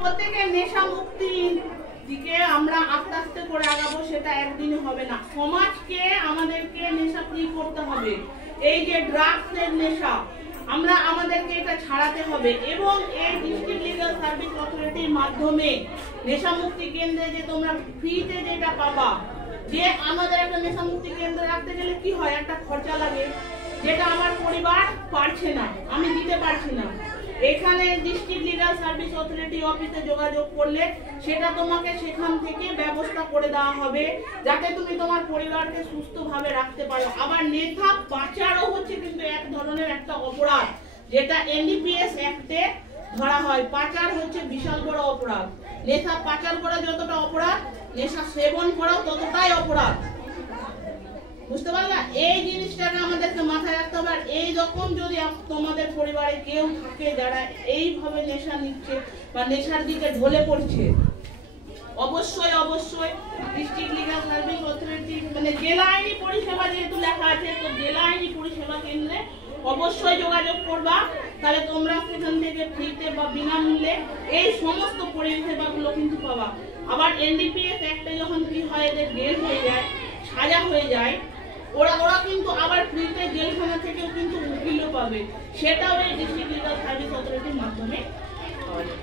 প্রত্যেকের নেশা মুক্তির দিকে আমরা আস্তে আস্তে করে আগাবো, সেটা একদিনে হবে না। সমাজকে আমাদেরকে নেশা ফ্রি করতে হবে। এই যে ড্রাগসের নেশা, আমরা আমাদেরকে এটা ছাড়াতে হবে এবং এই ডিস্ট্রিক্ট লিগ্যাল সার্ভিস অথরিটির মাধ্যমে নেশা মুক্তি কেন্দ্রে যে তোমরা ফ্রিতে যেটা পাবা, যে আমাদের একটা নেশা মুক্তি কেন্দ্রে রাখতে গেলে কি হয়, একটা খরচা লাগে, যেটা আমার পরিবার পারছে না, আমি দিতে পারছি না। এখানে ডিস্ট্রিক্ট লিগ্যাল সার্ভিস অথরিটি অফিসে যোগাযোগ করলে সেটা তোমাকে সেখান থেকে ব্যবস্থা করে দেওয়া হবে, যাতে তুমি তোমার পরিবারকে সুস্থভাবে রাখতে পারো। আবার নেশা পাচারও হচ্ছে কিন্তু এক ধরনের একটা অপরাধ, যেটা এনডিপিএস অ্যাক্টে ধরা হয়। পাচার হচ্ছে বিশাল বড় অপরাধ। নেশা পাচার করা যতটা অপরাধ, নেশা সেবন করাও ততটাই অপরাধ। বুঝতে পারলা? এই জিনিসটাকে আমাদেরকে মাথায় রাখতে হবে। আর এই রকম যদি তোমাদের পরিবারে কেউ থাকে যারা এইভাবে নেশা নিচ্ছে বা নেশার দিকে ঢলে পড়ছে, অবশ্যই অবশ্যই ডিস্ট্রিক্ট লিগ্যাল সার্ভিস অথরিটি মানে জেলা আইনি পরিষেবা যেহেতু লেখা আছে, তো জেলা আইনি পরিষেবা কেন্দ্রে অবশ্যই যোগাযোগ করবা। তাহলে তোমরা সেখান থেকে ফ্রিতে বা বিনামূল্যে এই সমস্ত পরিষেবাগুলো কিন্তু পাবা। আবার এনডিপিএস অ্যাক্টে যখন কি হয়, এদের জেল হয়ে যায়, সাজা হয়ে যায়, ওরা কিন্তু আবার ফ্রিতে জেলখানা থেকেও কিন্তু উকিলও পাবে, সেটাও এই ডিস্ট্রিক্ট লিগ্যাল সার্ভিস অথরিটির মাধ্যমে পাওয়া যায়।